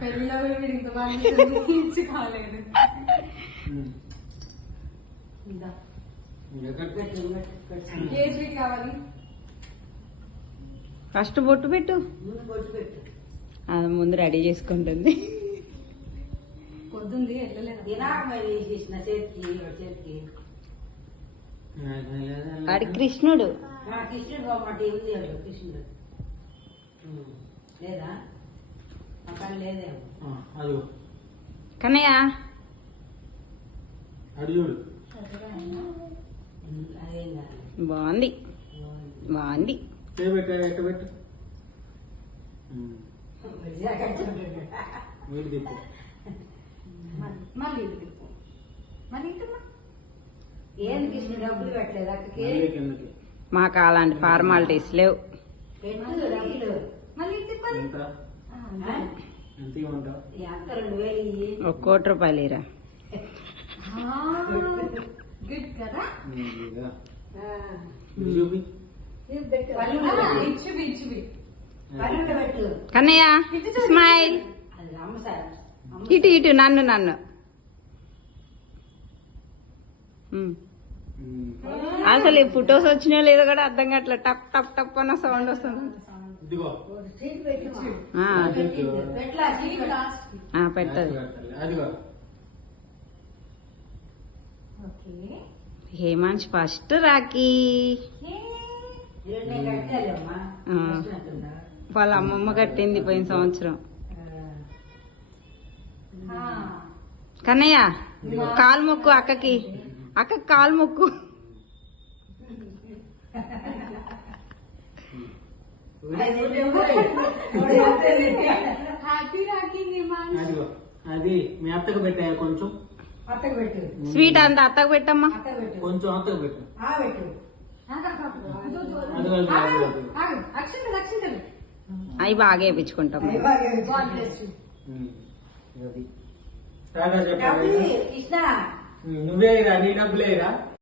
పెళ్ళిలో ఇంత బాగా కాలేదు. ఏ స్వీట్ కావాలి? ఫస్ట్ బొట్టు పెట్టు. అది ముందు రెడీ చేసుకుంటుంది. పొద్దుంది వెళ్ళలేదు. వాడి కృష్ణుడు. కృష్ణుడు బాగుంటే కృష్ణుడు లేదా అక్కడ లేదేమో. కన్నయ్య బాగుంది బాగుంది. మళ్ళీ తిప్పు. మళ్ళీ ఏంది కృష్ణ డబ్బులు పెట్టలేదు అక్కడికి. మాకు అలాంటి ఫార్మాలిటీస్ లేవు. మళ్ళీ తిప్పాలి. అక్క 2000 1 కోటి రూపాయలు ఇరా. గుడ్ కదా. పెట్టు కన్నయ్య స్మైల్. అమ్మ సార్ ఇటు ఇటు నన్ను నన్ను అసలు ఈ ఫొటోస్ వచ్చినాయో లేదో కూడా అర్థం కావట్లే. టప్ టప్ టప్ అన్న సౌండ్ వస్తుంది. పెట్టదు. హేమాంష్ ఫస్ట్ రాఖీ. వాళ్ళ అమ్మమ్మ కట్టింది పోయిన సంవత్సరం. కన్నయ్య కాలు మొక్కు అక్కకి. అక్కకి కాలు మొక్కు. అది మీ అత్తకు పెట్టా కొంచెం. అత్తకు పెట్టు. స్వీట్ అంత అత్తకు పెట్టమ్మా. కొంచెం అత్తకు పెట్టు. అవి బాగా వేయించుకుంటాం. నువ్వే నీ డబ్బులేరా.